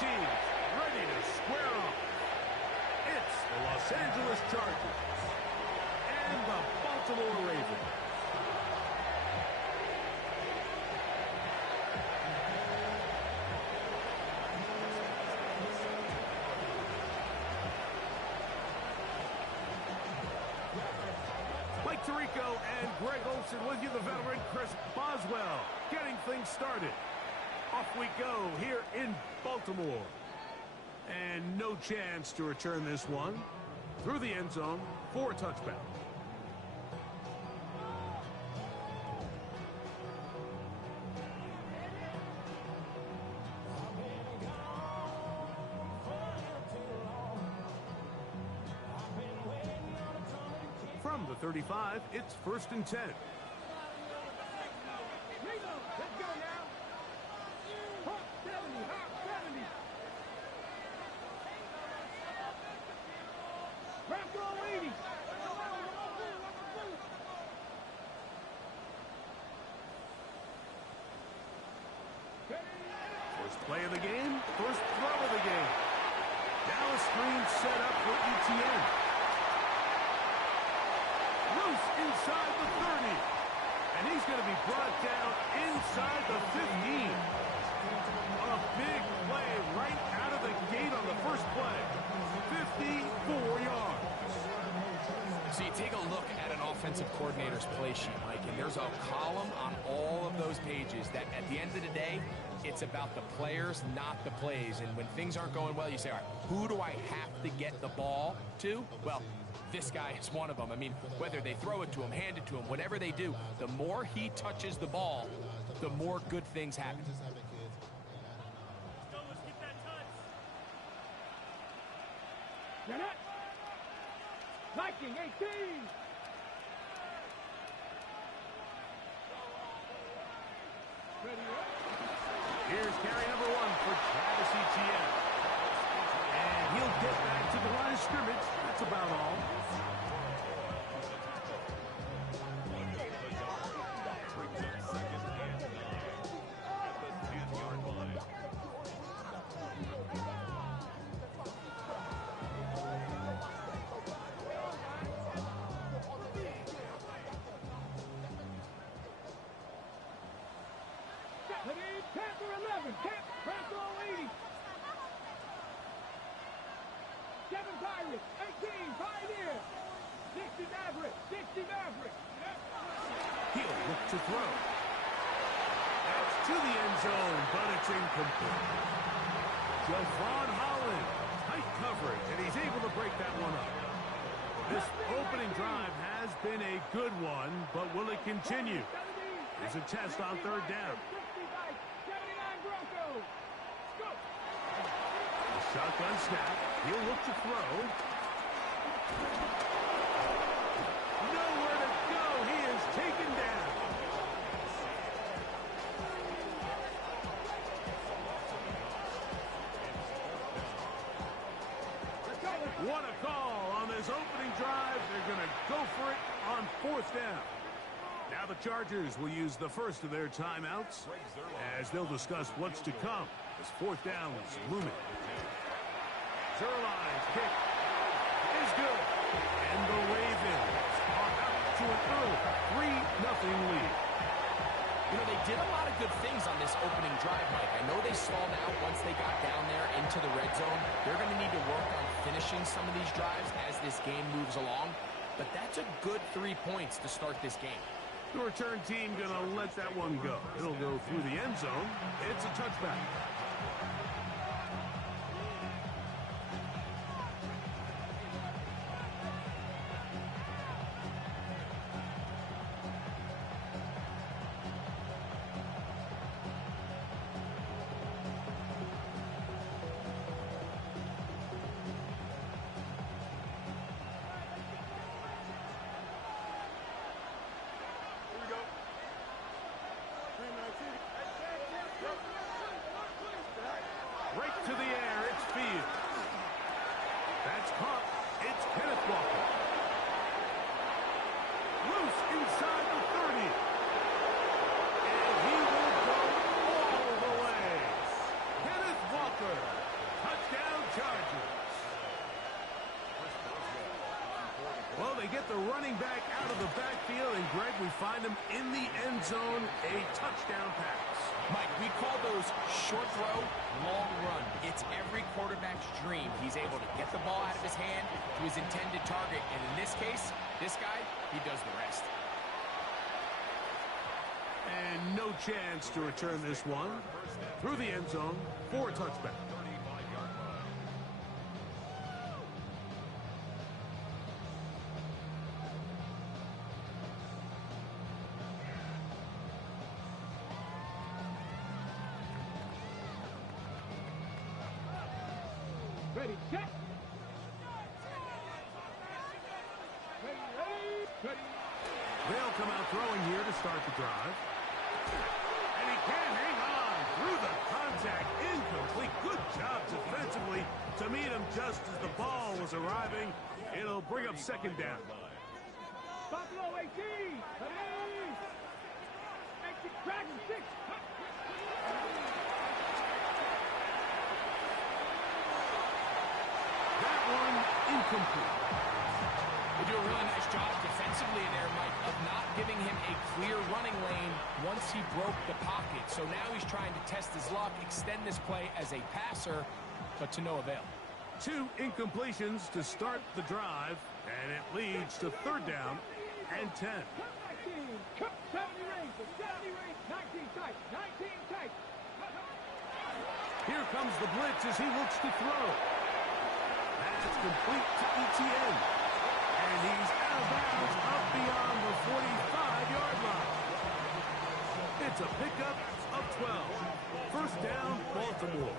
teams ready to square off. It's the Los Angeles Chargers and the Baltimore Ravens. Mike Tirico and Greg Olsen with you, the veteran Chris Boswell, getting things started. Off we go here in Baltimore. And no chance to return this one through the end zone for a touchback. From the 35, it's 1st and 10. First play of the game, first throw of the game. Now a screen set up for ETN. Loose inside the 30. And he's going to be brought down inside the 15. A big play right out of the gate on the first play. 54 yards. So you take a look at an offensive coordinator's play sheet, Mike, and there's a column on all of those pages that at the end of the day, it's about the players, not the plays. And when things aren't going well, you say, all right, who do I have to get the ball to? Well, this guy is one of them. I mean, whether they throw it to him, hand it to him, whatever they do, the more he touches the ball, the more good things happen. Viking 18. Here's carry number 1 for Travis Etienne. And he'll get back to the line of scrimmage. That's about all. He'll look to throw. That's to the end zone, but it's incomplete. Javon Holland, tight coverage, and he's able to break that one up. This opening drive has been a good one, but will it continue? Here's a test on 3rd down. A shotgun snap. He'll look to throw. Nowhere to go. He is taken down. What a call on this opening drive. They're going to go for it on 4th down. Now the Chargers will use the first of their timeouts as they'll discuss what's to come as 4th down is looming. Zerline's kick is good. And the Ravens are out to an early 3-0 lead. You know, they did a lot of good things on this opening drive, Mike. I know they stalled out once they got down there into the red zone. They're going to need to work on finishing some of these drives as this game moves along. But that's a good 3 points to start this game. The return team going to let that one go. It'll go through the end zone. It's a touchback. Right to the air, it's Fields. That's caught. It's Kenneth Walker. Loose inside the 30. And he will go all the way. Kenneth Walker they get the running back out of the backfield, and Greg, we find him in the end zone, a touchdown pass. Mike, we call those short throw, long run. It's every quarterback's dream. He's able to get the ball out of his hand to his intended target, and in this case, this guy, he does the rest. And no chance to return this one through the end zone for a touchback. Ready, set. Ready. They'll come out throwing here to start the drive. And he can't hang on through the contact. Incomplete. Good job defensively to meet him just as the ball was arriving. It'll bring up second down. Buffalo 18. Ready. Exit Dragon 6. That one incomplete. They do a really nice job defensively there, Mike, of not giving him a clear running lane once he broke the pocket. So now he's trying to test his luck, extend this play as a passer, but to no avail. 2 incompletions to start the drive, and it leads to third down and 10. 70 range, 19 tight, 19 tight. Here comes the blitz as he looks to throw. That's complete to ETN. And he's out of bounds up beyond the 45-yard line. It's a pickup of 12. First down, Baltimore.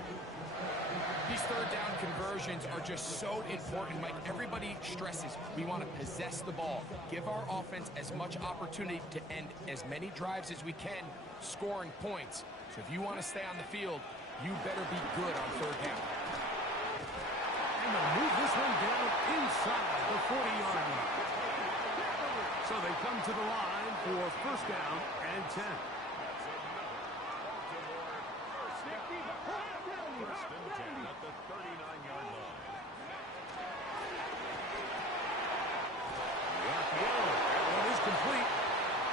These third down conversions are just so important, Mike. Everybody stresses we want to possess the ball, give our offense as much opportunity to end as many drives as we can, scoring points. So if you want to stay on the field, you better be good on third down. And they'll move this one down inside the 40-yard line. So they come to the line for first down and 10. Complete.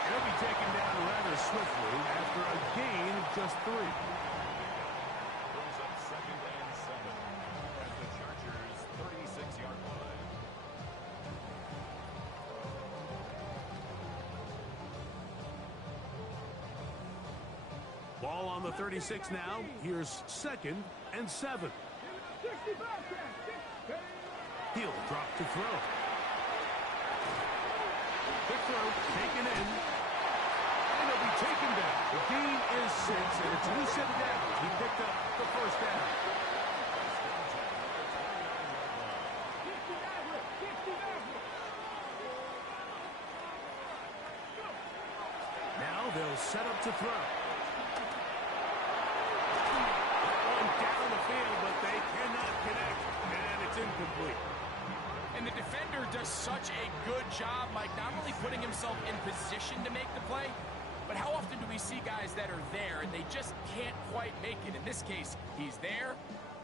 He'll be taken down rather swiftly after a gain of just 3. Brings up second and 7 at the Chargers' 36-yard line. Ball on the 36 now. Here's second and 7. He'll drop to throw. Quick throw, taken in, and he'll be taken down. The gain is 6, and it's a new set of downs. He picked up the first down. Now they'll set up to throw. That one down the field, but they cannot connect, and it's incomplete. And the defender does such a good job, Mike, not only putting himself in position to make the play, but how often do we see guys that are there and they just can't quite make it? In this case, he's there,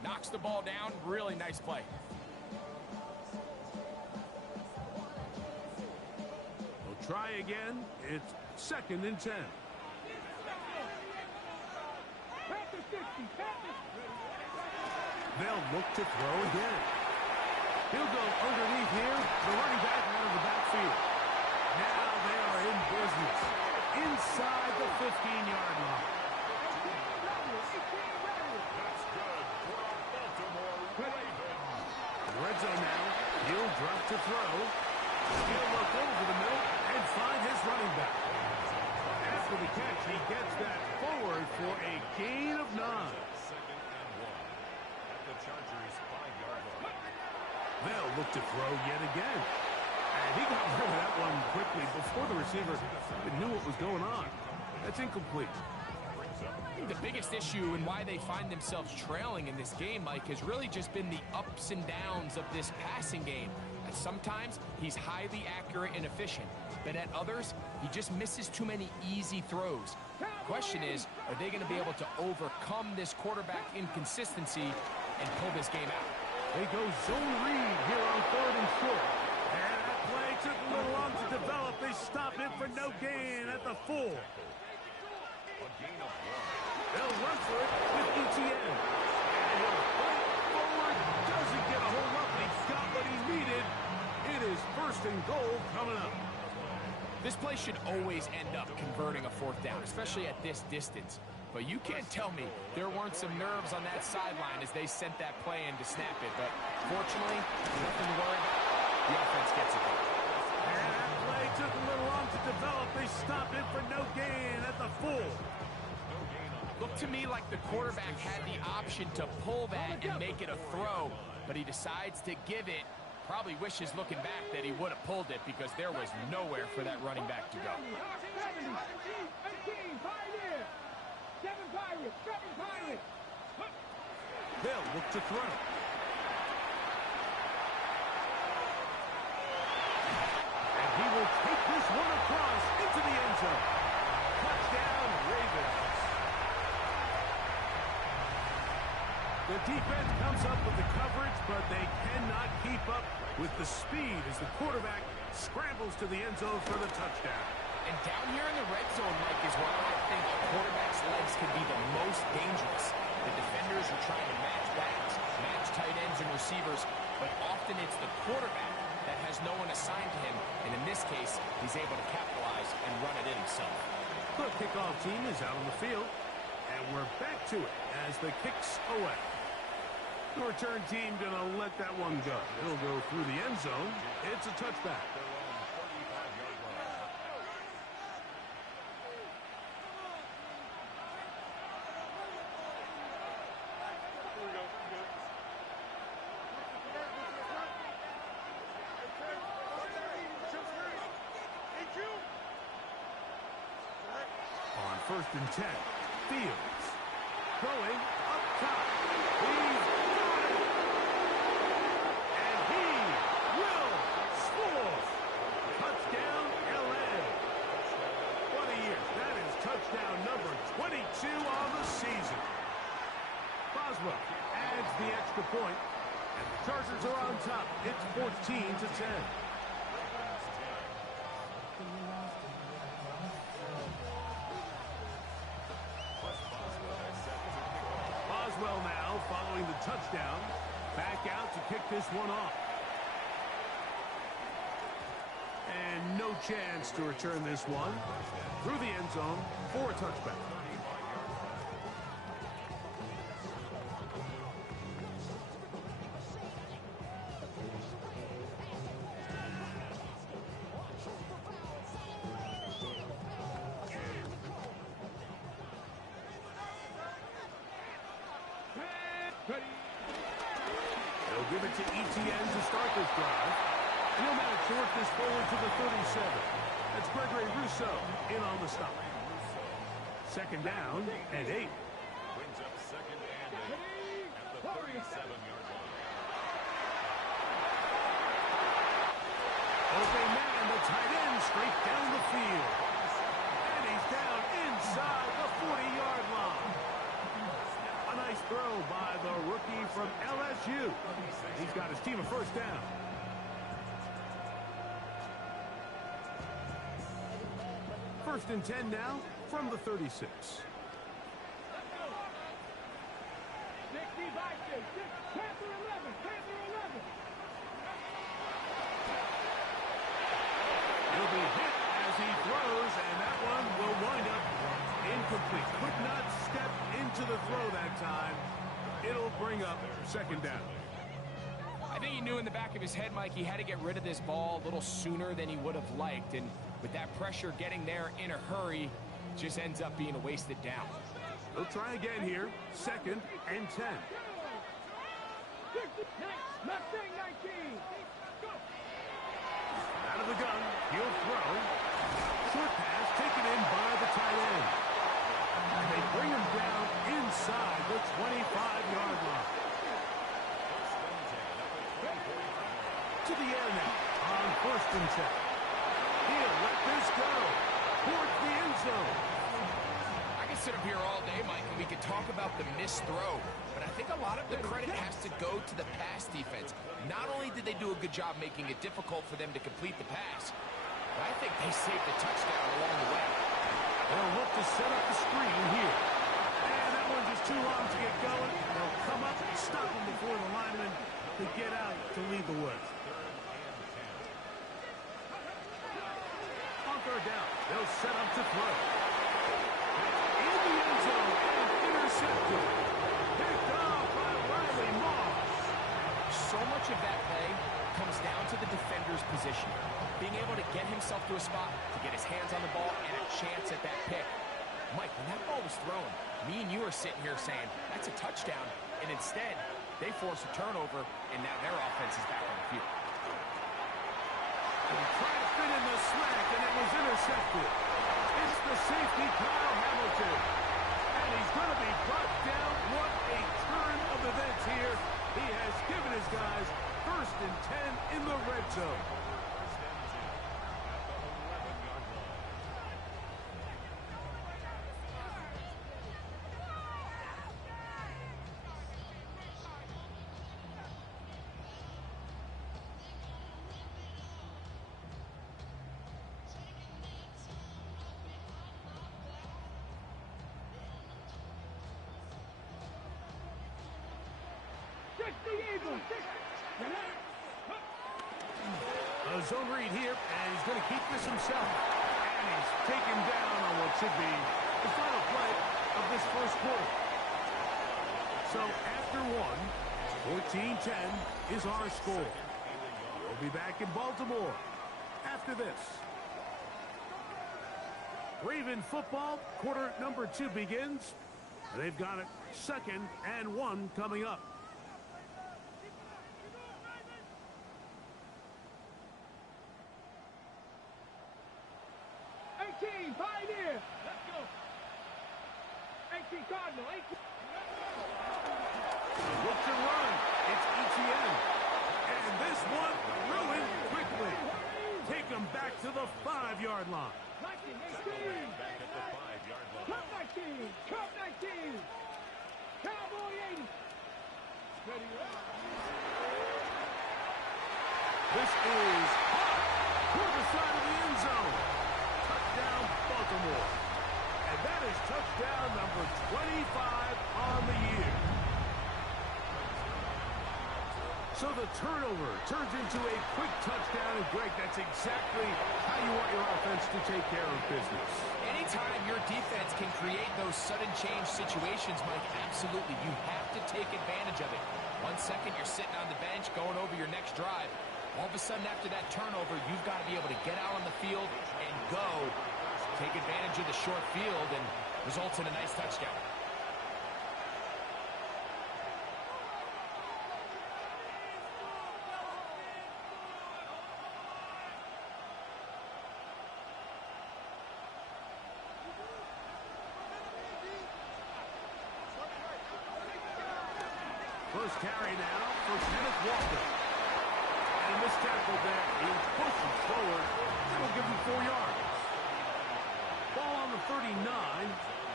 knocks the ball down, really nice play. We'll try again. It's second and 10. They'll look to throw again. He'll go underneath here, the running back out of the backfield. Now they are in business inside the 15-yard line. That's good for a Baltimore Ravens. Red zone now. He'll drop to throw. He'll look over the middle and find his running back. After the catch, he gets that forward for a gain of 9. Second and 1 at the Chargers' 5-yard line. They'll look to throw yet again. And he got rid of that one quickly before the receiver even knew what was going on. That's incomplete. The biggest issue and why they find themselves trailing in this game, Mike, has really just been the ups and downs of this passing game. And sometimes he's highly accurate and efficient, but at others, he just misses too many easy throws. The question is, are they going to be able to overcome this quarterback inconsistency and pull this game out? They go zone read here on 3rd and short. And that play took a little long to develop. They stop it for no gain at the 4. They'll run for it with ETN. And he'll fight forward. Doesn't get a hold up, but he's got what he needed. It is 1st and goal coming up. This play should always end up converting a 4th down, especially at this distance. But you can't tell me there weren't some nerves on that sideline as they sent that play in to snap it. But fortunately, nothing to worry about. The offense gets it done. And that play took a little long to develop. They stop it for no gain at the 4. Looked to me like the quarterback had the option to pull that and make it a throw, but he decides to give it. Probably wishes looking back that he would have pulled it because there was nowhere for that running back to go. 70, 18, Pioneer. 7 Pirates, 7 Pirates. They'll look to throw. And he will take this one across into the end zone. Touchdown, Ravens. The defense comes up with the coverage, but they cannot keep up with the speed as the quarterback scrambles to the end zone for the touchdown. And down here in the red zone, Mike, is where I think a quarterback's legs can be the most dangerous. The defenders are trying to match backs, match tight ends and receivers, but often it's the quarterback that has no one assigned to him, and in this case, he's able to capitalize and run it in himself. The kickoff team is out on the field, and we're back to it as the kick's away. The return team going to let that one go. It'll go through the end zone. It's a touchback. On 1st and 10, Fields throwing up top. He's got it. And he will score. Touchdown, LA. What a year. That is touchdown number 22 on the season. Boswell adds the extra point, and the Chargers are on top. It's 14-10. Boswell now following the touchdown. Back out to kick this one off. And no chance to return this one through the end zone for a touchback. They'll give it to ETN to start this drive. And he'll manage to work this forward to the 37. That's Gregory Rousseau in on the stop. 2nd down and 8. Brings up 2nd and 8 at the 37-yard line. Open man, the tight end, straight down the field. And he's down inside the 40-yard line. A nice throw by the rookie from LSU. He's got his team a 1st down. First and 10 now from the 36. 60 by 6. Panther 11. Panther 11. He'll be hit as he throws, and that one will wind up incomplete. Could not step into the throw that time. It'll bring up 2nd down. I think he knew in the back of his head, Mike, he had to get rid of this ball a little sooner than he would have liked. And with that pressure getting there in a hurry, just ends up being a wasted down. They'll try again here. 2nd and 10. Mustang 19. Out of the gun, he'll throw. Short pass taken in by the tight end. And they bring him down inside the 25-yard line. To the air now on 1st and 10. He'll let this go towards the end zone. I can sit up here all day, Mike, and we could talk about the missed throw, but I think a lot of the credit has to go to the pass defense. Not only did they do a good job making it difficult for them to complete the pass, but I think they saved the touchdown along the way. They'll look to set up the screen here. And that one's just too long to get going. They'll come up and stop him before the lineman to get out to lead the way. On third down, they'll set up to throw. In the end zone and intercepted. Picked off by Riley Moss. So much of that play comes down to the defender's position. Being able to get himself to a spot, to get his hands on the ball, and a chance at that pick. Mike, when that ball was thrown, me and you are sitting here saying, that's a touchdown, and instead, they force a turnover, and now their offense is back on the field. And trying to fit in the slant, and it was intercepted. It's the safety, Kyle Hamilton. And he's going to be brought down. What a turn of events here. He has given his guys 1st and 10 in the red zone. A zone read here, and he's going to keep this himself. And he's taken down on what should be the final play of this first quarter. So after one, 14-10 is our score. We'll be back in Baltimore after this. Raven football, quarter number 2 begins. They've got it 2nd and 1 coming up. Pioneer. Let's go. 18 Cardinal. 18. Looks to run. It's ETN. And this one ruined quickly. Take him back to the 5-yard line. 19, 18. Back at the 5-yard line. Cup 19. Cup 19. Cowboy 80. Ready. This is hot toward the side of the end zone. Touchdown, Baltimore. And that is touchdown number 25 on the year. So the turnover turns into a quick touchdown. And Greg, that's exactly how you want your offense to take care of business. Anytime your defense can create those sudden change situations, Mike, absolutely, you have to take advantage of it. 1 second, you're sitting on the bench going over your next drive. All of a sudden, after that turnover, you've got to be able to get out on the field and go. Take advantage of the short field and results in a nice touchdown. First carry now for Kenneth Walker. And this tackle there, he pushes forward. That'll give him 4 yards. Ball on the 39.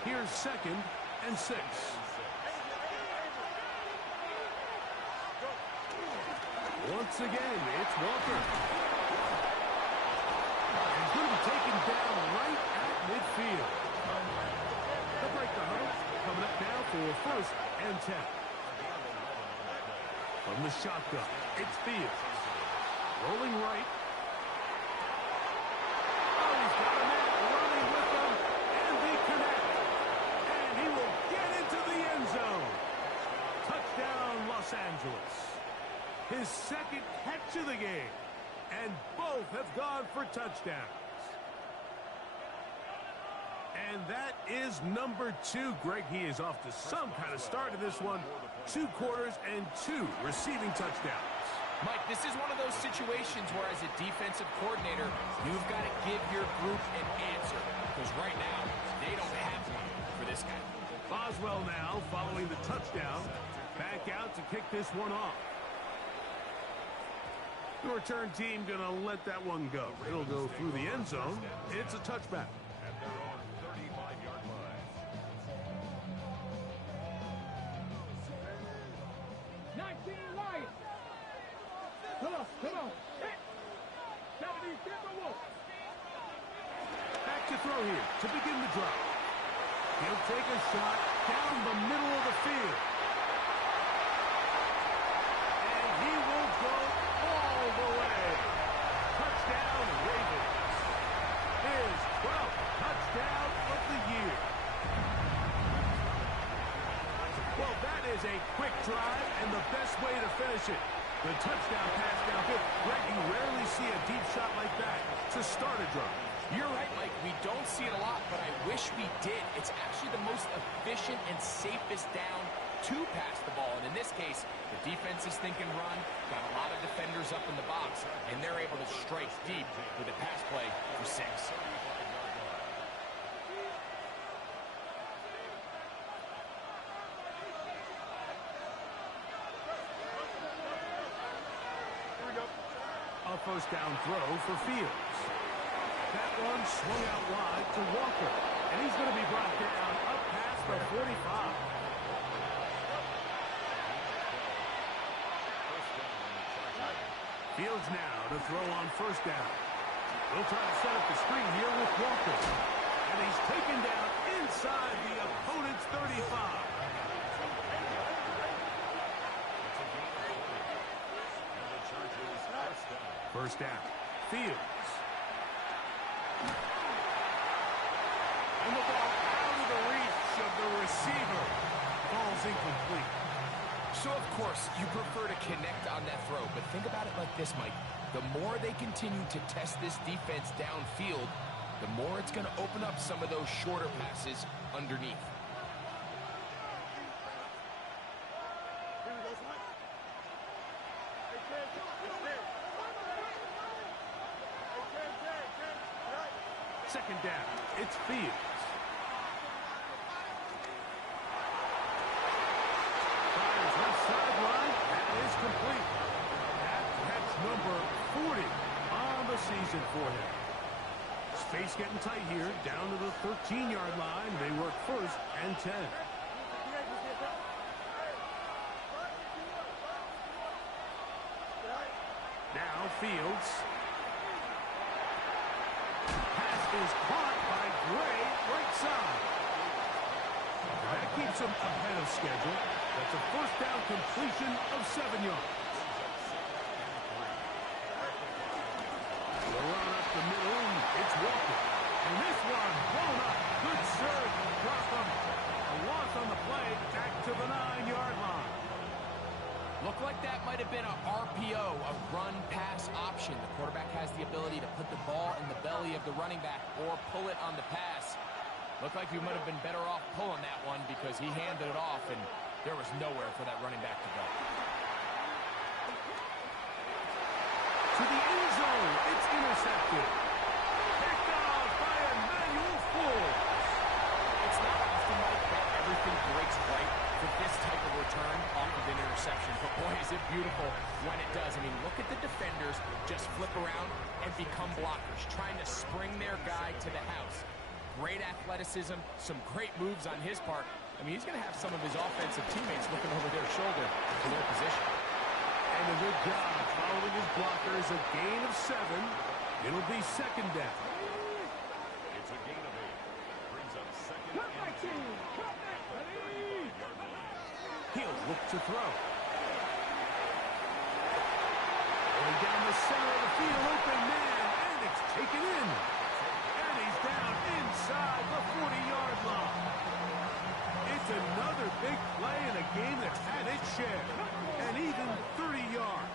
Here's 2nd and 6. Once again, it's Walker. He's going to be taken down right at midfield. They'll break the huddle. Coming up now for 1st and 10. From the shotgun, it's Fields. Rolling right. Oh, he's got a man running with him, and they connect. And he will get into the end zone. Touchdown, Los Angeles. His 2nd catch of the game. And both have gone for touchdowns. And that is number 2. Greg, he is off to some kind of start in this one. 2 quarters and 2 receiving touchdowns. Mike, this is one of those situations where as a defensive coordinator, you've got to give your group an answer. Because right now, they don't have one for this guy. Boswell now following the touchdown. Back out to kick this one off. The return team going to let that one go. It'll go through the end zone. It's a touchback. At their own 35-yard line. Come on. Hit. 70 Timberwolves. Back to throw here to begin the drive. He'll take a shot down the middle of the field. And he will go all the way. Touchdown, Ravens. His 12th touchdown of the year. Well, that is a quick drive and the best way to finish it. The touchdown pass downfield. Greg, you rarely see a deep shot like that to start a drive. You're right, Mike. We don't see it a lot, but I wish we did. It's actually the most efficient and safest down to pass the ball. And in this case, the defense is thinking run, got a lot of defenders up in the box, and they're able to strike deep with a pass play for 6. A first down throw for Fields. That one swung out wide to Walker. And he's going to be brought down up past the 45. Fields now to throw on first down. He'll try to set up the screen here with Walker. And he's taken down inside the opponent's 35. First down. Fields. And the ball out of the reach of the receiver. Ball's incomplete. So, of course, you prefer to connect on that throw, but think about it like this, Mike. The more they continue to test this defense downfield, the more it's going to open up some of those shorter passes underneath. Second down. It's Fields. Fires left sideline. That is complete. That's catch number 40 on the season for him. Space getting tight here. Down to the 13-yard line. They work first and 10. Now Fields. Is caught by Gray, right side. That keeps him ahead of schedule. That's a first down completion of 7 yards. They'll run up the middle. It's Walker. And this one blown up. Good serve. Drop him. A loss on the play. Back to the 9-yard line. Looked like that might have been a RPO, a run-pass option. The quarterback has the ability to put the ball in the belly of the running back or pull it on the pass. Looked like he might have been better off pulling that one because he handed it off, and there was nowhere for that running back to go. To the end zone. It's intercepted. Picked off by Emmanuel Forbes. It's not often, Mike, that everything breaks right for this type of return off of an interception. But boy, is it beautiful when it does. I mean, look at the defenders just flip around and become blockers, trying to spring their guy to the house. Great athleticism, some great moves on his part. I mean, he's going to have some of his offensive teammates looking over their shoulder to their position. And a good job following his blockers. A gain of 7. It'll be second down. It's a gain of 8. Brings up second Come and back, 2. team. Come back, buddy. He'll look to throw. Going down the center of the field, open man, and it's taken in. And he's down inside the 40-yard line. It's another big play in a game that's had its share. And even 30 yards.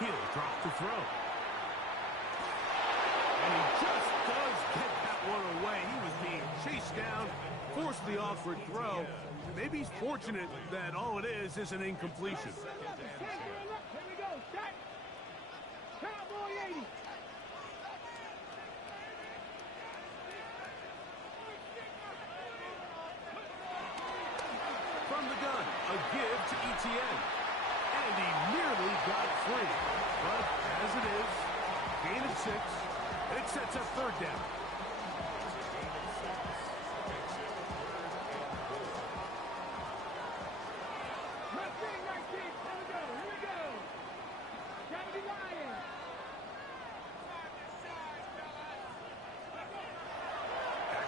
He'll drop to throw. And he just does get that one away. He was being chased down, forced the awkward throw. Maybe he's fortunate that all it is an incompletion. Here we go. Set. Cowboy 80. From the gun, a give to Etienne. And he nearly got free. But as it is, gain of 6. It sets up third down.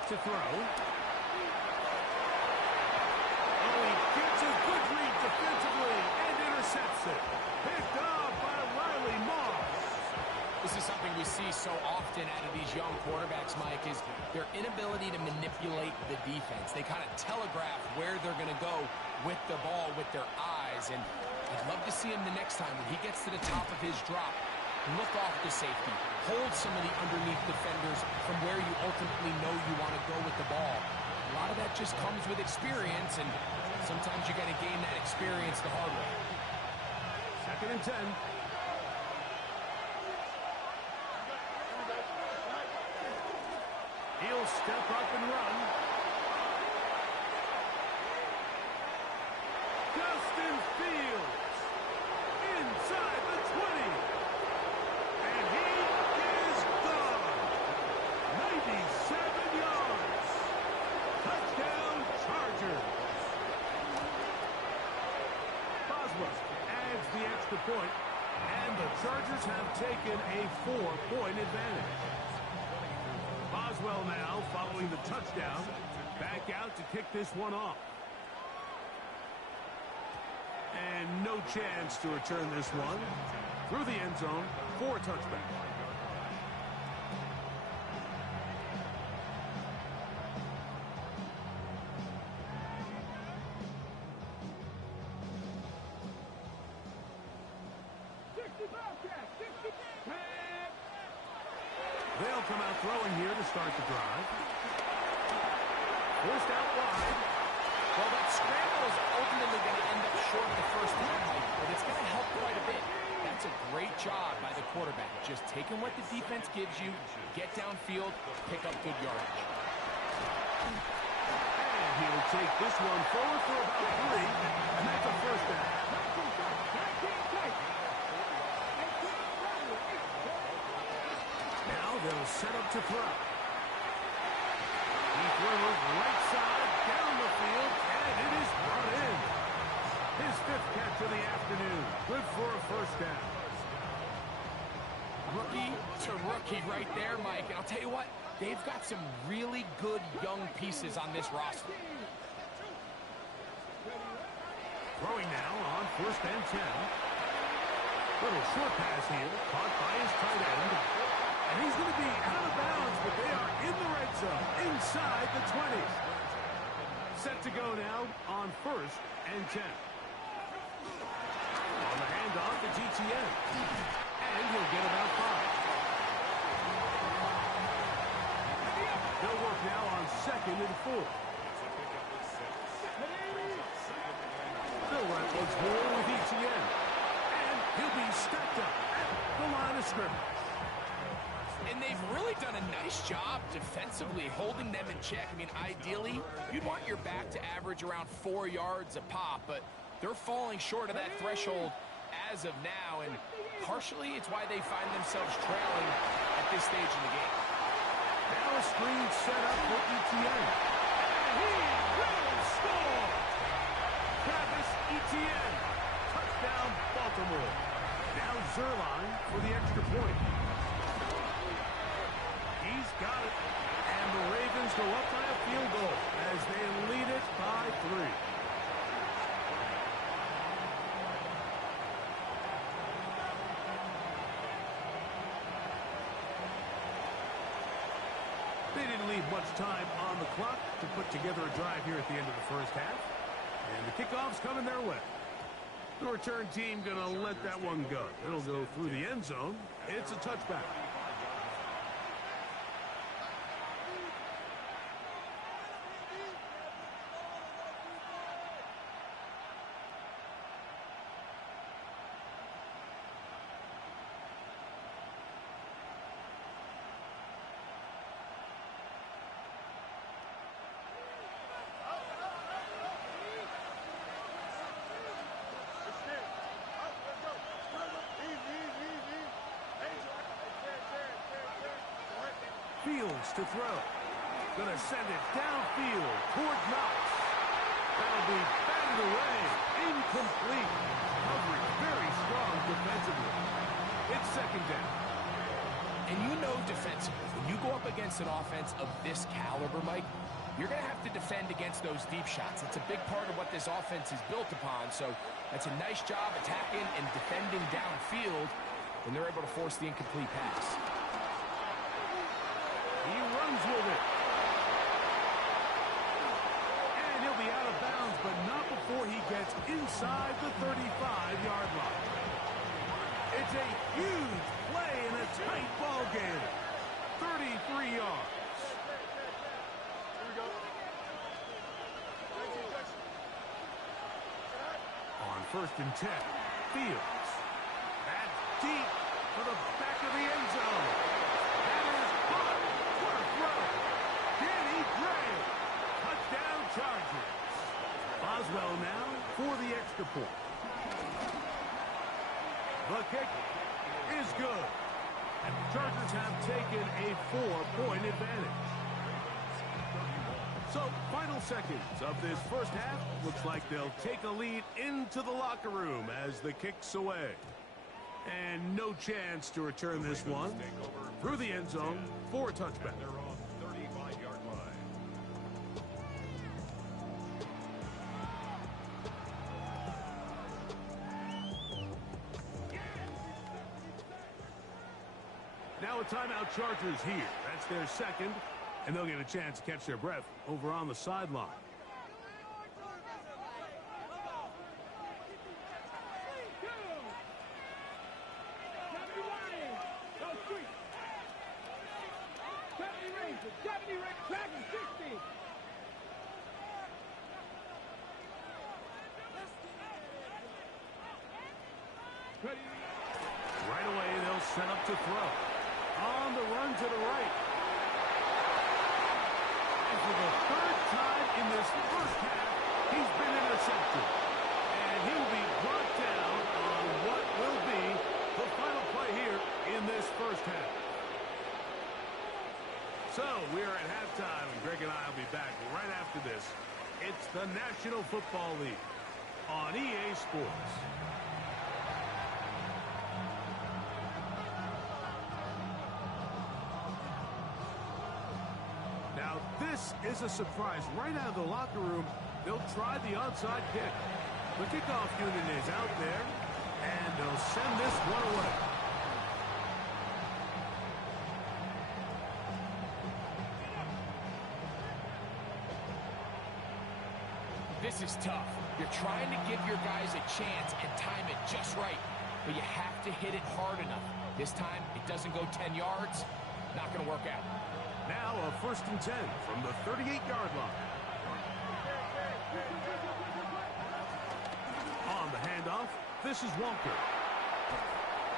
to throw. Oh, he gets a good read defensively and intercepts it. Picked up by Riley Moss. This is something we see so often out of these young quarterbacks, Mike, is their inability to manipulate the defense. They kind of telegraph where they're going to go with the ball with their eyes. And I'd love to see him the next time when he gets to the top of his drop. Look off the safety. Hold some of the underneath defenders from where you ultimately know you want to go with the ball. A lot of that just comes with experience, and sometimes you got to gain that experience the hard way. 2nd and 10. He'll step up and run. Justin Fields inside the 20. And he is gone. 97 yards. Touchdown Chargers. Boswell adds the extra point, and the Chargers have taken a 4-point advantage. Boswell now following the touchdown. Back out to kick this one off. And no chance to return this one. Through the end zone for a touchback. They'll come out throwing here to start the drive. Forced out wide. Well, that scramble is ultimately going to end up short of the first down, Mike, but it's going to help quite a bit. That's a great job by the quarterback. Just taking what the defense gives you, get downfield, pick up good yardage. And he'll take this one forward for about 3, and that's a first down. Now they'll set up to throw. He throws right side down the field, and it is brought in. His 5th catch of the afternoon. Good for a first down. Rookie to rookie right there, Mike. And I'll tell you what, they've got some really good young pieces on this roster. Throwing now on 1st and 10. Little short pass here, caught by his tight end. And he's going to be out of bounds, but they are in the red zone, inside the 20. Set to go now on 1st and 10. On the handoff to GTN. And he'll get about 5. They'll work now on 2nd and 4. They'll run once more with ETN. And he'll be stepped up at the line of scrimmage. And they've really done a nice job defensively holding them in check. I mean, ideally, you'd want your back to average around 4 yards a pop, but they're falling short of that threshold as of now, and partially it's why they find themselves trailing at this stage in the game. Now a screen set up for ETN. And he will score! Travis Etienne. Touchdown, Baltimore. Now Zerline for the extra point. He's got it. And the Ravens go up by a field goal as they lead it by 3. They didn't leave much time on the clock to put together a drive here at the end of the first half. And the kickoff's coming their way. The return team going to let that one go. It'll go through the end zone. It's a touchback. Fields to throw. Gonna send it downfield toward Knox. That'll be batted away. Incomplete. Coverage very strong defensively. It's 2nd down. And you know defensively, when you go up against an offense of this caliber, Mike, you're going to have to defend against those deep shots. It's a big part of what this offense is built upon. So that's a nice job attacking and defending downfield when they're able to force the incomplete pass. He runs with it. And he'll be out of bounds, but not before he gets inside the 35-yard line. It's a huge play in a tight ball game. 33 yards. On 1st and 10, Fields. That's deep for the back of the end zone. That is caught. What a throw. Danny Gray. Touchdown Chargers. Boswell now for the extra point. The kick is good. And the Chargers have taken a 4-point advantage. So, final seconds of this first half. Looks like they'll take a lead into the locker room as the kick's away. And no chance to return this one through the end zone for a touchback. They're on 35-yard line. Now a timeout Chargers here. That's their second. And they'll get a chance to catch their breath over on the sideline. Right away, they'll set up to throw. On the run to the right. And for the 3rd time in this first half, he's been intercepted. And he will be brought down on what will be the final play here in this first half. So, we are at halftime, and Greg and I will be back right after this. It's the National Football League on EA Sports. Now, this is a surprise. Right out of the locker room, they'll try the onside kick. The kickoff unit is out there, and they'll send this one away. This is tough. You're trying to give your guys a chance and time it just right, but you have to hit it hard enough. This time, it doesn't go 10 yards. Not going to work out. Now a 1st and 10 from the 38-yard line. On the handoff, this is Walker.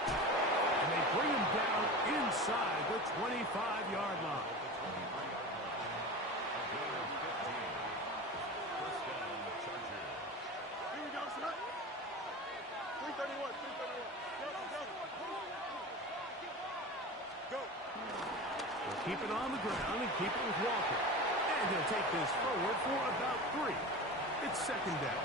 And they bring him down inside the 25-yard line. Keep it on the ground and keep it with Walker. And he'll take this forward for about 3. It's 2nd down.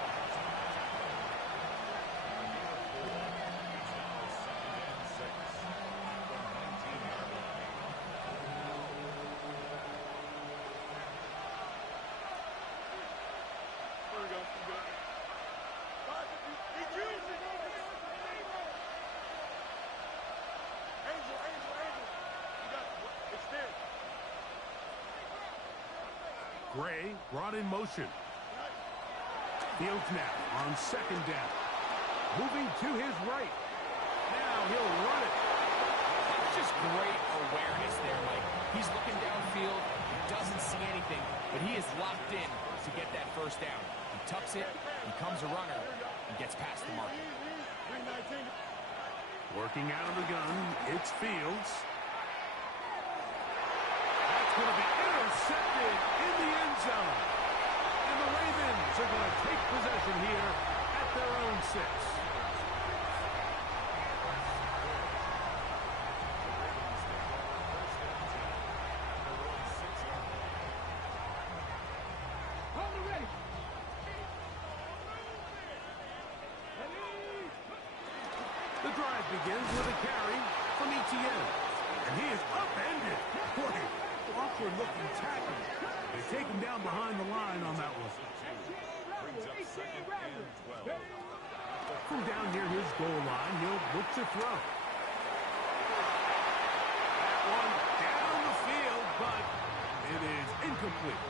Gray brought in motion. Fields now on 2nd down. Moving to his right. Now he'll run it. That's just great awareness there, Mike. He's looking downfield. He doesn't see anything, but he is locked in to get that 1st down. He tucks it, becomes a runner, and gets past the mark. Working out of the gun, it's Fields. That's going to be intercepted in the end zone. And the Ravens are going to take possession here at their own 6. The drive begins with a carry from Etienne. And he is upended. Boy, awkward-looking tackle. They take him down behind the line on that one. Brings up second and 12. From down near his goal line, he'll look to throw. That one down the field, but it is incomplete.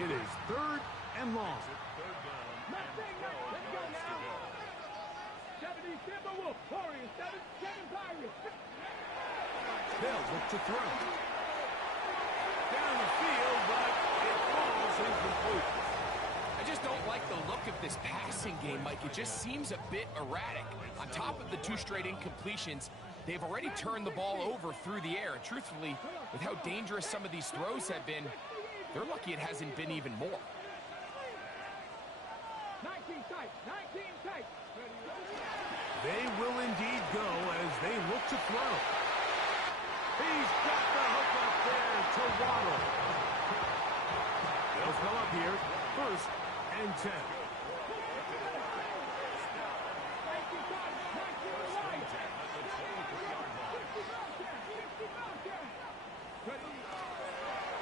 It is third and long. Third down and Mustang, 12 let's go yards to now. go. 70 Timberwolf, Warriors, 7 Pirates. They'll look to throw. Down the field, but it falls incomplete. I just don't like the look of this passing game, Mike. It just seems a bit erratic. On top of the 2 straight incompletions, they've already turned the ball over through the air. And truthfully, with how dangerous some of these throws have been, they're lucky it hasn't been even more. 19 tight, 19 tight. They will indeed go as they look to throw. He's got the hook up there to Waddle. They'll come up here, first and 10.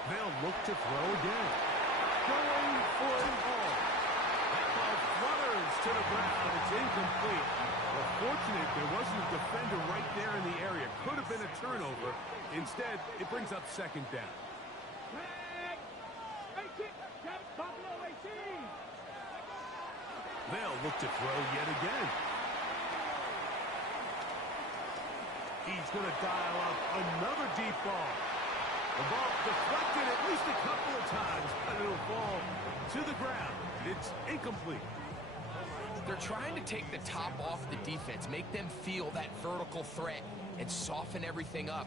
They'll look to throw again. Going for it all. That ball flutters to the ground. It's incomplete. Well, fortunate there wasn't a defender right there in the area. Could have been a turnover. Instead, it brings up second down. They'll look to throw yet again. He's going to dial up another deep ball. The ball deflected at least a couple of times, but it'll fall to the ground. It's incomplete. They're trying to take the top off the defense, make them feel that vertical threat, and soften everything up.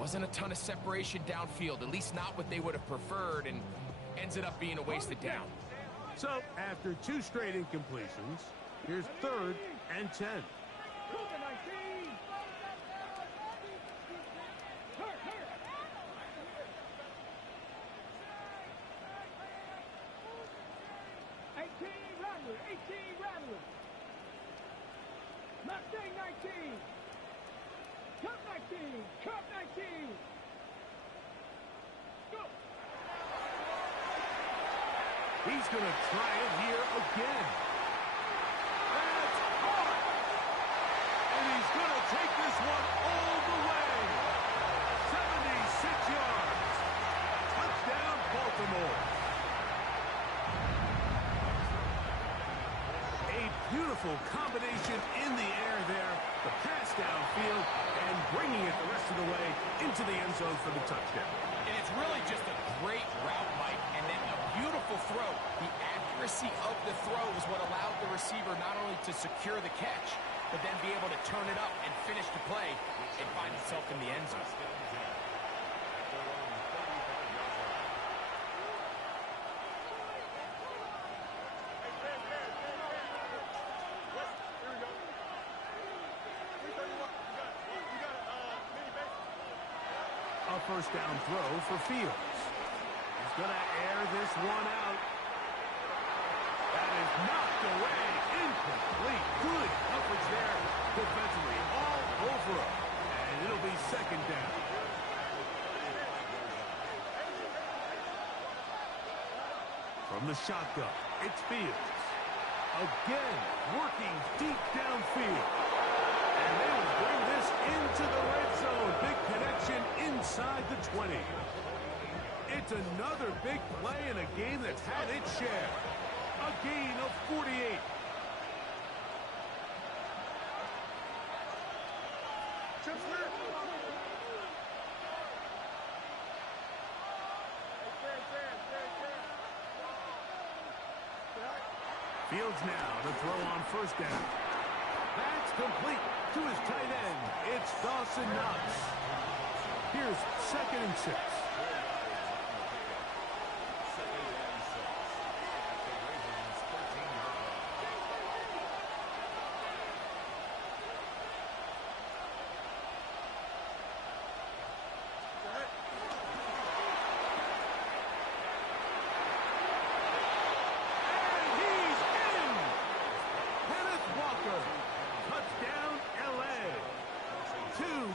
Wasn't a ton of separation downfield, at least not what they would have preferred, and ends it up being a wasted down. So, after 2 straight incompletions, here's third and 10. 18 Rattler. Mustang 19. Cup 19. Cup 19. Go. He's going to try it here again. That's hard. And he's going to take this one all the way. 76 yards. Touchdown, Baltimore. Beautiful combination in the air there. The pass downfield and bringing it the rest of the way into the end zone for the touchdown. And it's really just a great route, Mike, and then a beautiful throw. The accuracy of the throw is what allowed the receiver not only to secure the catch, but then be able to turn it up and finish the play and find himself in the end zone. A first down throw for Fields. He's going to air this one out. That is knocked away. Incomplete. Good coverage there defensively. All over him. And it'll be second down. From the shotgun, it's Fields. Again, working deep downfield. And they will bring this into the red zone. Big connection inside the 20. It's another big play in a game that's had its share. A gain of 48. Fields now to throw on first down. That's complete to his tight end. It's Dawson Knox. Here's second and 6.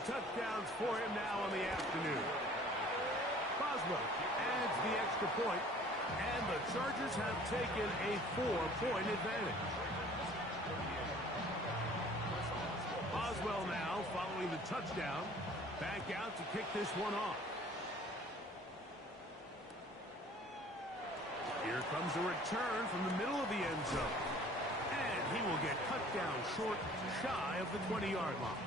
Touchdowns for him now on the afternoon. Boswell adds the extra point, and the Chargers have taken a 4-point advantage. Boswell now following the touchdown, back out to kick this one off. Here comes a return from the middle of the end zone. And he will get cut down short, shy of the 20-yard line.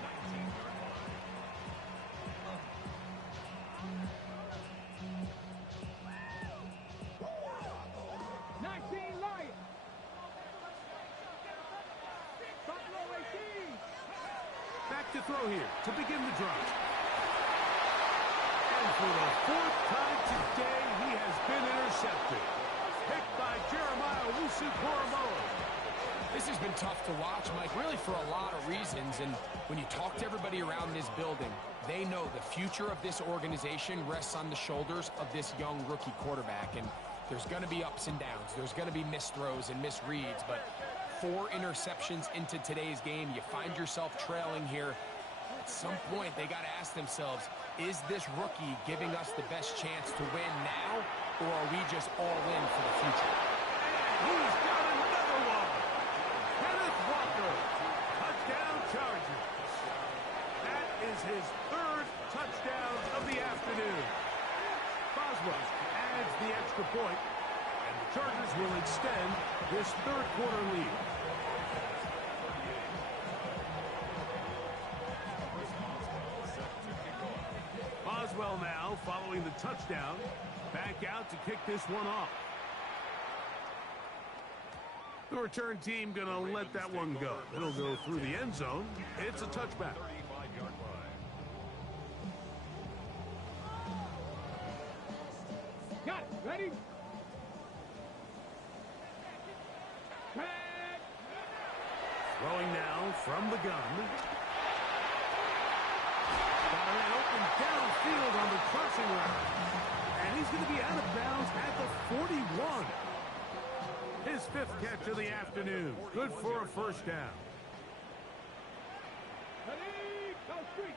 Back to throw here to begin the drive. And for the 4th time today, he has been intercepted. Picked by Jeremiah Owusu-Koramoah. This has been tough to watch, Mike, really for a lot of reasons. And when you talk to everybody around this building, they know the future of this organization rests on the shoulders of this young rookie quarterback. And there's going to be ups and downs. There's going to be missed throws and misreads. But 4 interceptions into today's game, you find yourself trailing here. At some point, they got to ask themselves, is this rookie giving us the best chance to win now, or are we just all in for the future? And he's got another one. Kenneth Walker, touchdown Chargers. That is his 3rd touchdown of the afternoon. Boswell adds the extra point, and the Chargers will extend this 3rd quarter lead. Boswell now following the touchdown, back out to kick this one off. The return team going to let that one go. It'll go through the end zone. It's a touchback. 35-yard line. Got it. Ready? Back. Throwing now from the gun. Got a man open downfield on the crossing route. And he's going to be out of bounds at the 41. His 5th catch of the afternoon. Good for a first down. Ready? Go street.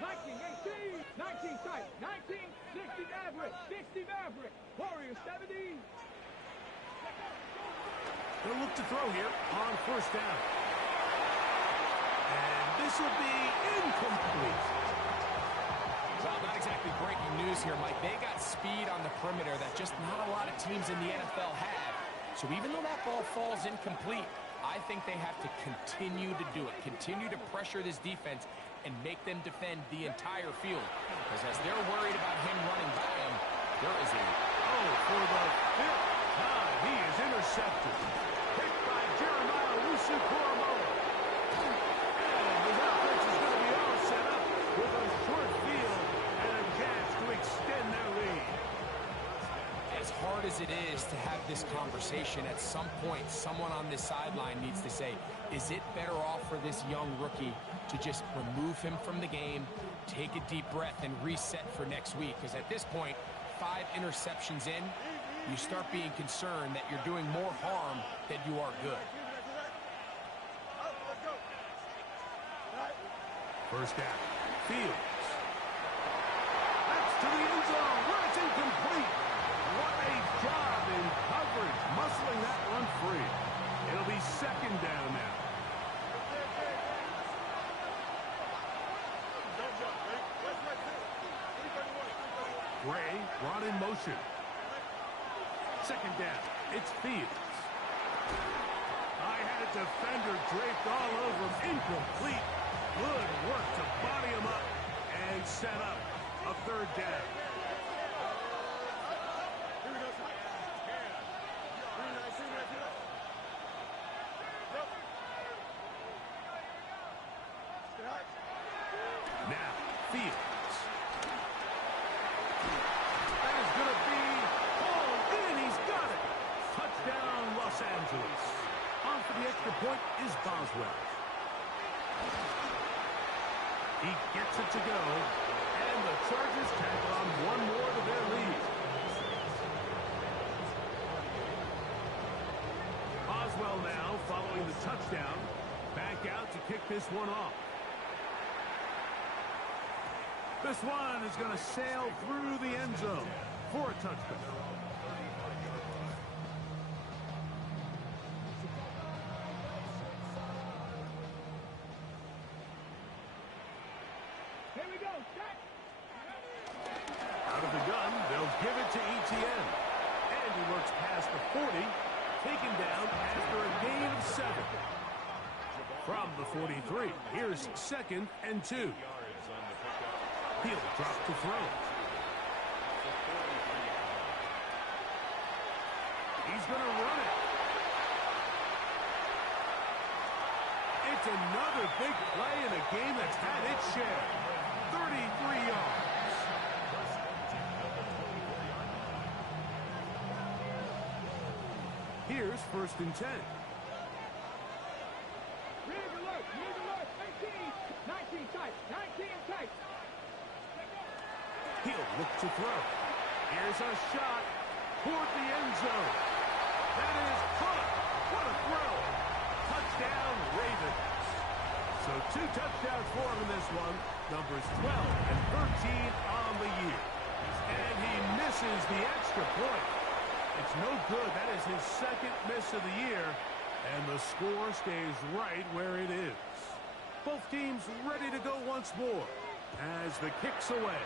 19, 18, 19 tight, 19, 60 Maverick, 60 Maverick, Warriors 70. They'll look to throw here on first down. And this will be incomplete. Well, not exactly breaking news here, Mike. They got speed on the perimeter that just not a lot of teams in the NFL have. So even though that ball falls incomplete, I think they have to continue to do it. Continue to pressure this defense and make them defend the entire field. Because as they're worried about him running by them, there is a... Oh, for the 5th time, he is intercepted. Picked by Jeremiah Owusu-Koramoah. And his offense is going to be all set up with a short field and a chance to extend their lead. As hard as it is to have this conversation, at some point, someone on this sideline needs to say, is it better off for this young rookie to just remove him from the game, take a deep breath, and reset for next week? Because at this point, 5 interceptions in, you start being concerned that you're doing more harm than you are good. First down. Fields. That's to the end zone where it's incomplete. What a job in coverage, muscling that one free. It'll be 2nd down now. Gray brought in motion. 2nd down. It's Fields. I had a defender draped all over him. Incomplete. Good work to body him up and set up a 3rd down. Now, Fields. That is going to be hauled in. He's got it. Touchdown, Los Angeles. On for the extra point is Boswell. He gets it to go, and the Chargers tack on one more to their lead. Boswell now following the touchdown, back out to kick this one off. This one is going to sail through the end zone for a touchdown. Here we go. Set. Out of the gun, they'll give it to Etienne. And he looks past the 40, taken down after a gain of 7. From the 43, here's 2nd and 2. He'll drop to throw. He's going to run it. It's another big play in a game that's had its share. 33 yards. Here's 1st and 10. Rig alert. 18. 19 tight. 19 tight. He'll look to throw. Here's a shot toward the end zone. That is caught. What a throw. Touchdown, Ravens. So 2 touchdowns for him in this one. Numbers 12 and 13 on the year. And he misses the extra point. It's no good. That is his 2nd miss of the year. And the score stays right where it is. Both teams ready to go once more as the kick's away.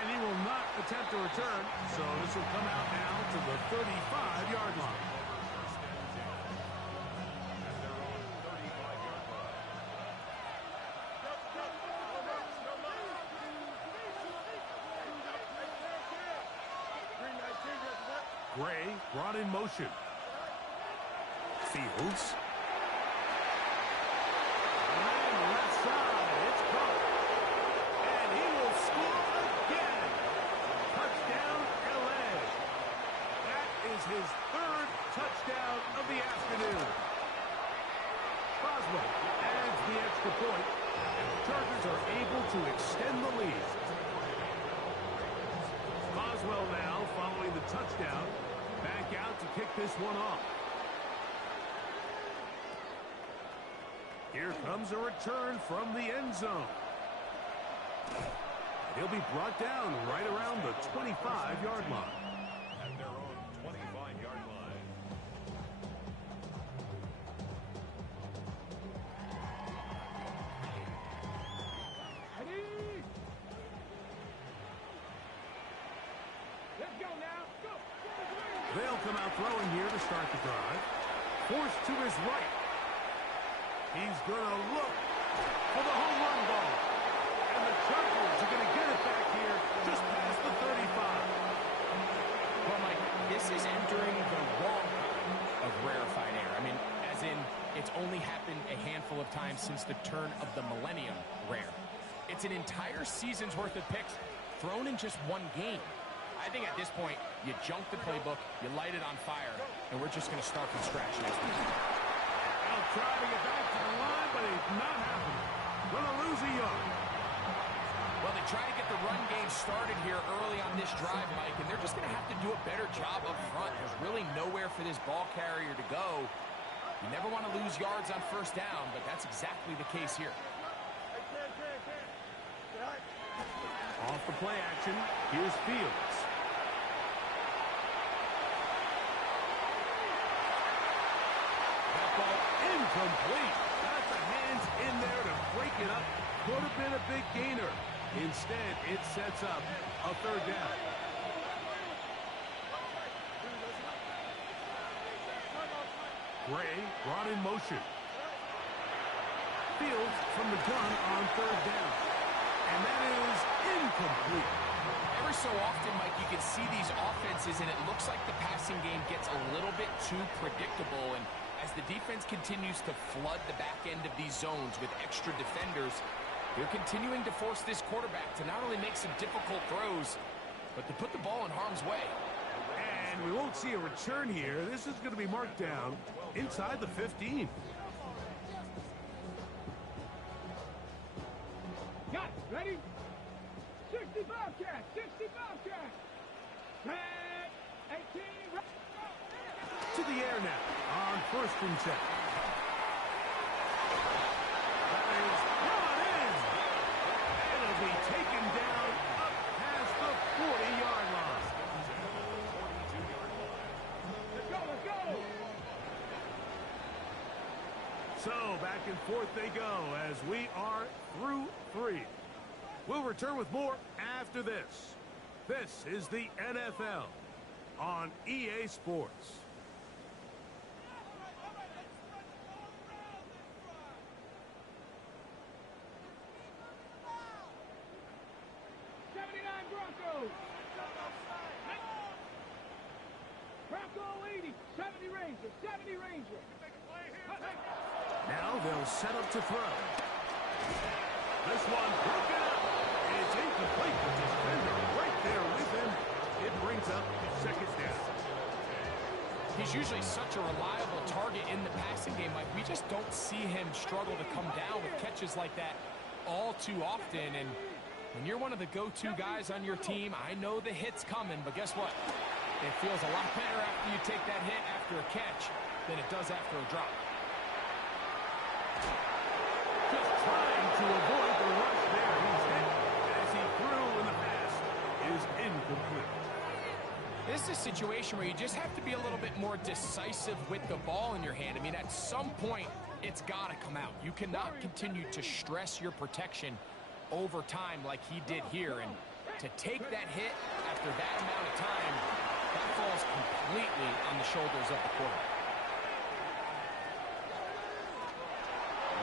And he will not attempt a return, so this will come out now to the 35-yard line. Gray brought in motion. Fields. And left side, it's caught. And he will score again. Touchdown, LA. That is his 3rd touchdown of the afternoon. Boswell adds the extra point, and the Chargers are able to extend the lead. Boswell now following the touchdown. Back out to kick this one off. Here comes a return from the end zone. He'll be brought down right around the 25-yard line. At their own 25-yard line. Ready? Let's go now. Go. They'll come out throwing here to start the drive. Forced to his right. He's going to look for the home run ball. And the Chargers are going to get it back here just past the 35. Well, Mike, this is entering the wrong kind of rarefied air. I mean, as in, it's only happened a handful of times since the turn of the millennium rare. It's an entire season's worth of picks thrown in just one game. I think at this point, you junk the playbook, you light it on fire, and we're just going to start from scratch next week. They'll try to get back to the line, but it's not happening. Going to lose a yard. Well, they try to get the run game started here early on this drive, Mike, and they're just going to have to do a better job up front. There's really nowhere for this ball carrier to go. You never want to lose yards on 1st down, but that's exactly the case here. Off the play action, here's Fields. That ball incomplete. Got the hands in there to break it up. Could have been a big gainer. Instead, it sets up a 3rd down. Gray brought in motion. Fields from the gun on 3rd down. And that is incomplete. Every so often, Mike, you can see these offenses, and it looks like the passing game gets a little bit too predictable. And as the defense continues to flood the back end of these zones with extra defenders, they're continuing to force this quarterback to not only make some difficult throws, but to put the ball in harm's way. And we won't see a return here. This is going to be marked down inside the 15. Got it. Ready? 60 Bobcat. 60 Bobcat. Red. 18. To the air now on 1st and 10. That He'll be taken down up past the 40-yard line. Let's go, let's go. So back and forth they go as we are through 3. We'll return with more after this. This is the NFL on EA Sports. Bronco 80, 70 Ranger, 70 Ranger. Now they'll set up to throw. This one broken up. It's incomplete. The defender right there with him. It brings up second down. He's usually such a reliable target in the passing game. Like, we just don't see him struggle to come down with catches like that all too often. And when you're one of the go-to guys on your team, I know the hit's coming, but guess what? It feels a lot better after you take that hit after a catch than it does after a drop. Just trying to avoid the rush there. He's hit as he threw, and the pass is incomplete. This is a situation where you just have to be a little bit more decisive with the ball in your hand. I mean, at some point, it's got to come out. You cannot continue to stress your protection over time like he did here. And to take that hit after that amount of time, that falls completely on the shoulders of the quarterback.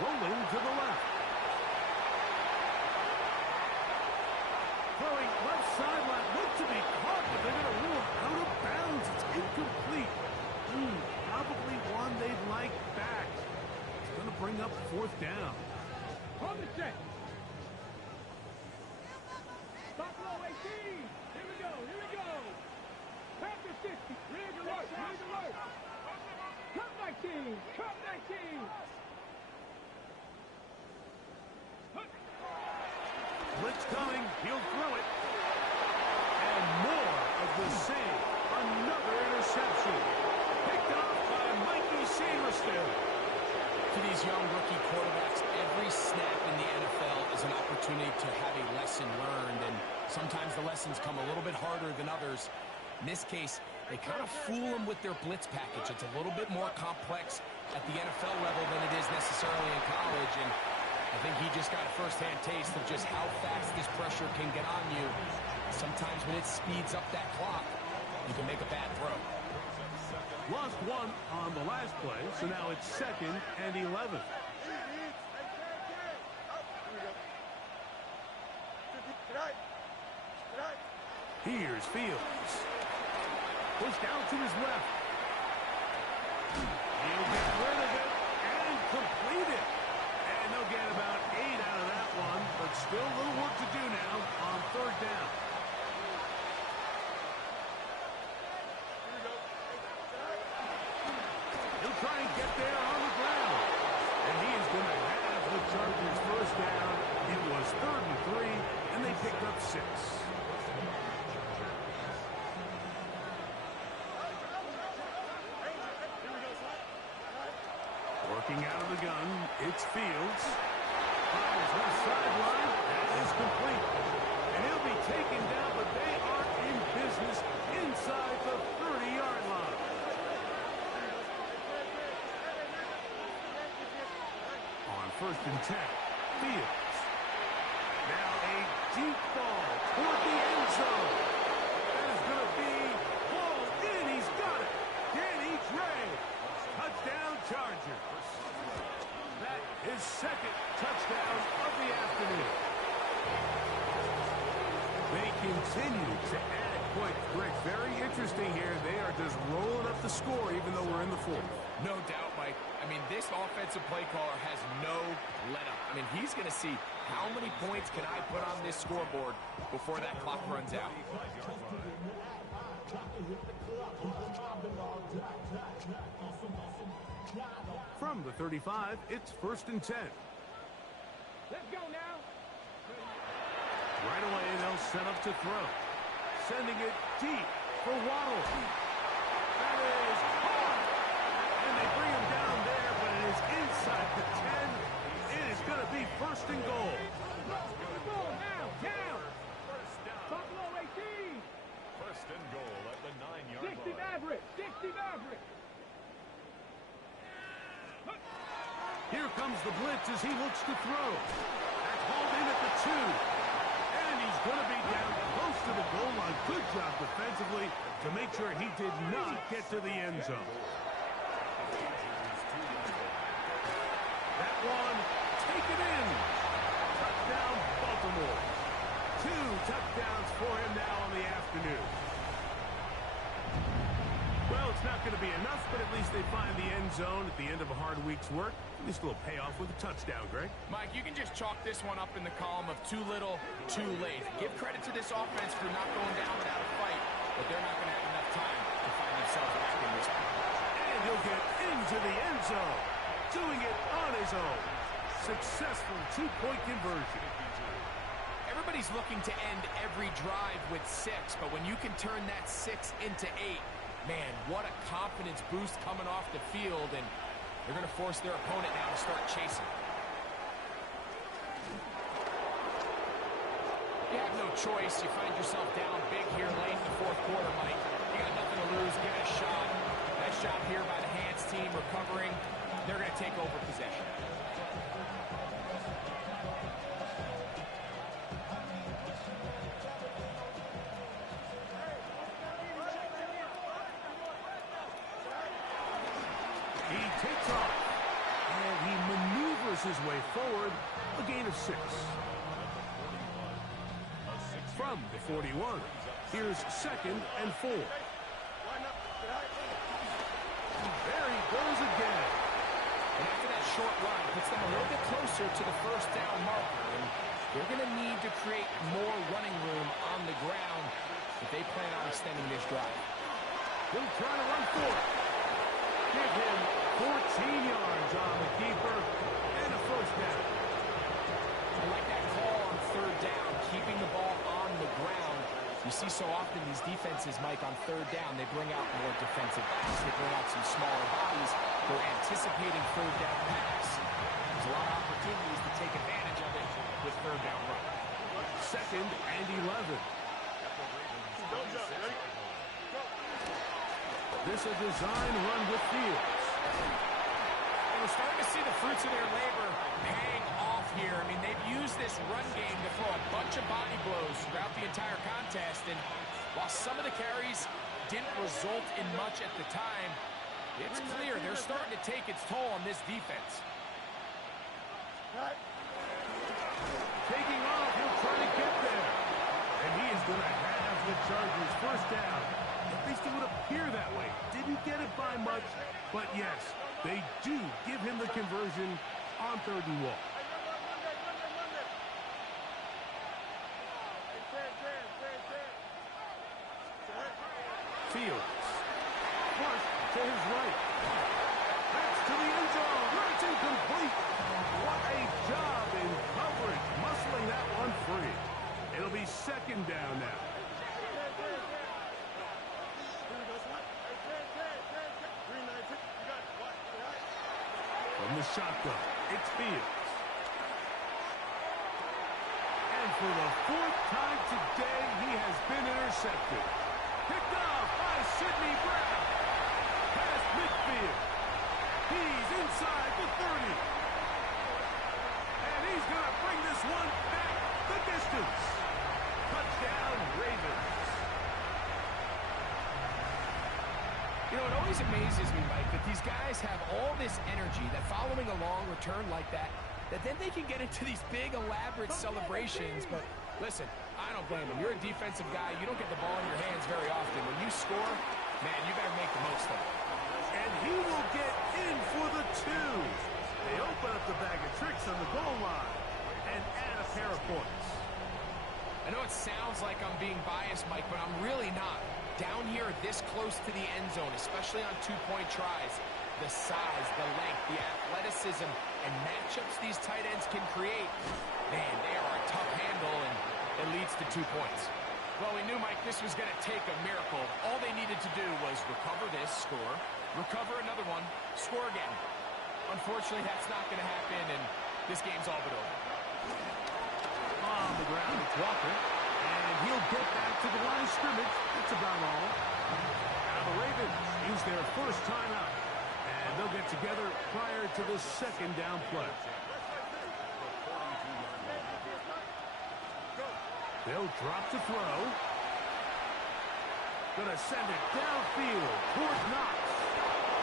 Rolling to the left. Throwing left sideline. Look to be caught, but they're going to rule out of bounds. It's incomplete. Probably one they'd like back. It's going to bring up fourth down. Hold the set. Buffalo 18. Here we go, here we go. Panther 60. Rig alert, rig alert. Cup 19, cup 19. Blitz coming. He'll throw it. And more of the same. Another interception. Picked off by Mikey Samerston. To these young rookie quarterbacks, every snap in the NFL is an opportunity to have a lesson learned, and sometimes the lessons come a little bit harder than others. In this case, they kind of fool them with their blitz package. It's a little bit more complex at the NFL level than it is necessarily in college, and I think he just got a first-hand taste of just how fast this pressure can get on you. Sometimes when it speeds up that clock, you can make a bad throw. Lost one on the last play, so now it's 2nd and 11. Here's Fields. Pushed out to his left. He'll get rid of it and complete it. And they'll get about 8 out of that one, but still a little work to do now on 3rd down. He'll try and get there on the ground. And he is going to have the Chargers first down. It was 3rd and 3, and they picked up 6. Working out of the gun, it's Fields. Fires left sideline. That is complete. And he'll be taken down, but they are in business inside the 30-yard line. On 1st and 10, Fields. Now a deep ball toward the end zone. That is going to be ball in. He's got it. Danny Dre. Touchdown Chargers. That is 2nd touchdown of the afternoon. They continue to add points. Greg, very interesting here. They are just rolling up the score even though we're in the 4th. No doubt, Mike. I mean, this offensive play caller has no let-up. I mean, he's going to see how many points can I put on this scoreboard before that clock runs out. From the 35, it's 1st and 10. Let's go now. Right away, they'll set up to throw. Sending it deep for Waddle. That is hard. And they bring him down there, but it is inside the 10. It is going to be 1st and goal. Now. Here comes the blitz as he looks to throw. That's hauled in at the 2. And he's going to be down close to the goal line. Good job defensively to make sure he did not get to the end zone. That one, taken in. Touchdown, Baltimore. 2 touchdowns for him now on the afternoon. Well, it's not going to be enough, but at least they find the end zone at the end of a hard week's work. At least a little payoff with a touchdown, Greg. Mike, you can just chalk this one up in the column of too little, too late. Give credit to this offense for not going down without a fight, but they're not going to have enough time to find themselves back in this one. And he'll get into the end zone, doing it on his own. Successful 2-point conversion. Everybody's looking to end every drive with 6, but when you can turn that 6 into 8, man, what a confidence boost coming off the field, and they're going to force their opponent now to start chasing. You have no choice. You find yourself down big here late in the fourth quarter, Mike. You got nothing to lose. Give it a shot. Nice job here by the hands team recovering. They're going to take over possession. He takes off, and he maneuvers his way forward, a gain of 6. From the 41, here's 2nd and 4. There he goes again. And after that short run, it puts them a little bit closer to the first down marker, and they're going to need to create more running room on the ground if they plan on extending this drive. He'll try to run for it. Give him 14 yards on the keeper and a first down. I like that call on 3rd down, keeping the ball on the ground. You see so often these defenses, Mike, on 3rd down, they bring out more defensive backs. They bring out some smaller bodies. They're anticipating 3rd down pass. There's a lot of opportunities to take advantage of it with 3rd down run. 2nd and 11. This a design run with Fields. And we're starting to see the fruits of their labor paying off here. I mean, they've used this run game to throw a bunch of body blows throughout the entire contest. And while some of the carries didn't result in much at the time, it's clear they're starting to take its toll on this defense. Taking off, he'll try to get there. And he is going to have the Chargers first down. At least it would appear that way. Didn't get it by much, but yes, they do give him the conversion on 3rd and 1. Fields. Flush to his right. That's to the end zone. That's incomplete. What a job in coverage, muscling that one free. It'll be 2nd down now. From the shotgun, it's Fields. And for the 4th time today, he has been intercepted. Picked off by Sidney Brown. Past midfield. He's inside the 30. And he's going to bring this one back the distance. Touchdown, Ravens. You know, it always amazes me, Mike, that these guys have all this energy, that following a long return like that then they can get into these big, elaborate celebrations. But listen, I don't blame them. You're a defensive guy. You don't get the ball in your hands very often. When you score, man, you better make the most of it. And he will get in for the 2. They open up the bag of tricks on the goal line and add a pair of points. I know it sounds like I'm being biased, Mike, but I'm really not. Down here this close to the end zone, especially on 2-point tries, the size, the length, the athleticism, and matchups these tight ends can create, man, they are a tough handle, and it leads to 2 points. Well, we knew, Mike, this was going to take a miracle. All they needed to do was recover this, score, recover another one, score again. Unfortunately, that's not going to happen, and this game's all but over. On the ground, it's Walker, and he'll get back to the line of scrimmage. That's about all. Now the Ravens use their first timeout, and And they'll get together prior to the second down play. They'll drop to throw. Gonna send it downfield toward Knox.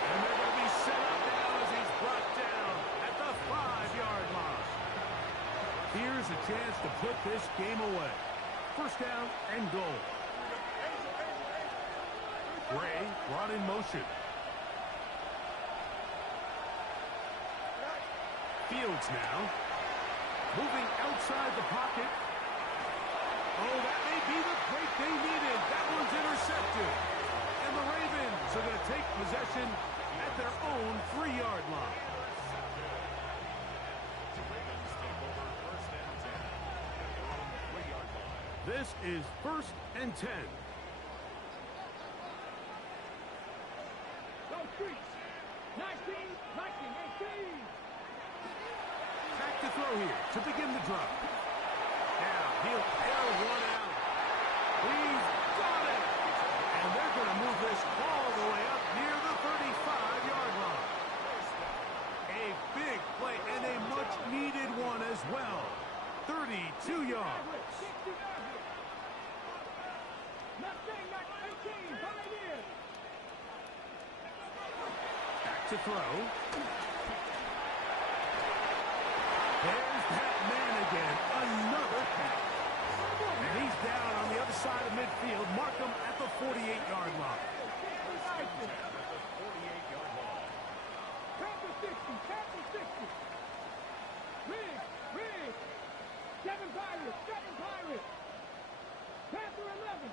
And they're going to be set up now as he's brought down at the 5-yard line. Here's a chance to put this game away. First down and goal. Gray brought in motion. Fields now. Moving outside the pocket. Oh, that may be the break they needed. That one's intercepted. And the Ravens are going to take possession at their own 3-yard line. This is 1st and 10. Go Streets. 19, 18. Back to throw here to begin the drive. Now he'll air one out. He's got it. And they're going to move this all the way up near the 35-yard line. A big play and a much-needed one as well. 32 yards. Back to throw. There's that man again. Another pass. And he's down on the other side of midfield. Mark him at the 48-yard line. Tampa 60. Riggs. 7 Pirates. Panther 11.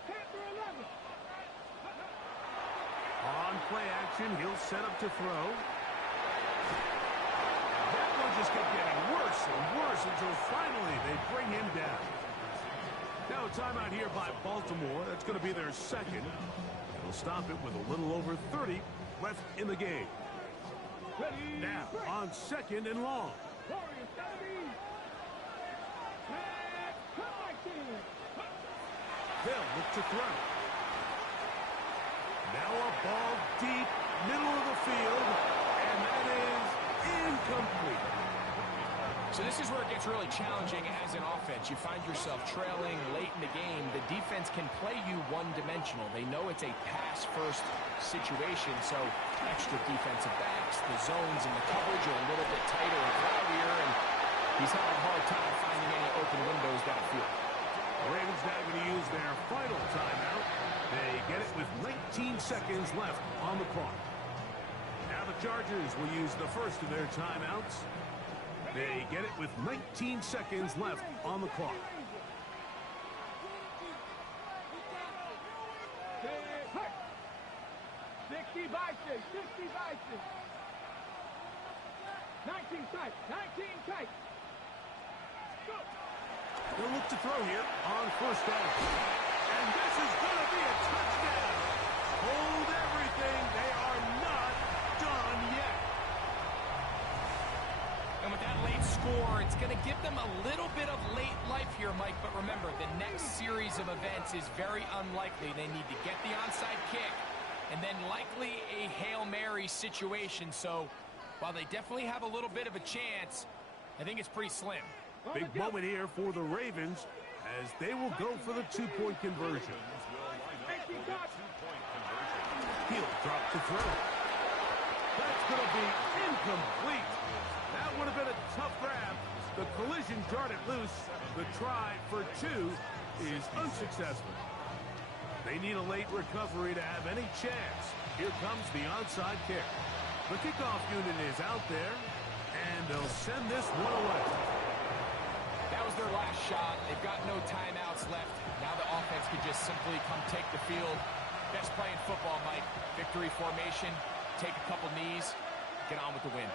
On play action, he'll set up to throw. That one just kept getting worse and worse until finally they bring him down. Now a timeout here by Baltimore. That's going to be their second. It'll stop it with a little over 30 left in the game. Now on 2nd and long. They'll look to throw. Now a ball deep, middle of the field, and that is incomplete. So this is where it gets really challenging as an offense. You find yourself trailing late in the game. The defense can play you one-dimensional. They know it's a pass-first situation, so extra defensive backs, the zones and the coverage are a little bit tighter and cloudier, and he's having a hard time finding any open windows downfield. The Ravens now going to use their final timeout. They get it with 19 seconds left on the clock. Now the Chargers will use the first of their timeouts. They get it with 19 seconds left on the clock. Sixty by 19 tight. Go. They'll look to throw here on first down. And this is going to be a touchdown. Hold everything. They are not done yet. And with that late score, it's going to give them a little bit of late life here, Mike. But remember, the next series of events is very unlikely. They need to get the onside kick and then likely a Hail Mary situation. So while they definitely have a little bit of a chance, I think it's pretty slim. Big moment here for the Ravens as they will go for the two-point conversion. He'll drop to throw. That's going to be incomplete. That would have been a tough grab. The collision jarred it loose. The try for 2 is unsuccessful. They need a late recovery to have any chance. Here comes the onside kick. The kickoff unit is out there, and they'll send this one away. That was their last shot. They've got no timeouts left. Now the offense can just simply come take the field. Best play in football, Mike. Victory formation, take a couple knees, get on with the win.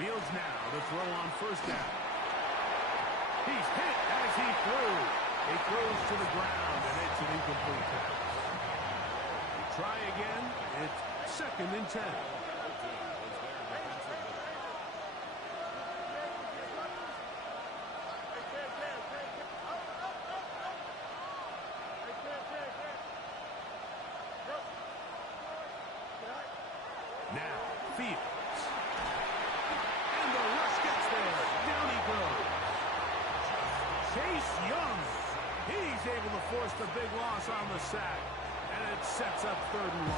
Fields now to throw on first down. He's hit as he threw. He throws to the ground, and it's an incomplete pass. Try again. It's 2nd and 10. Fields. And the rush gets there. Down he goes. Chase Young. He's able to force the big loss on the sack. And it sets up 3rd and long.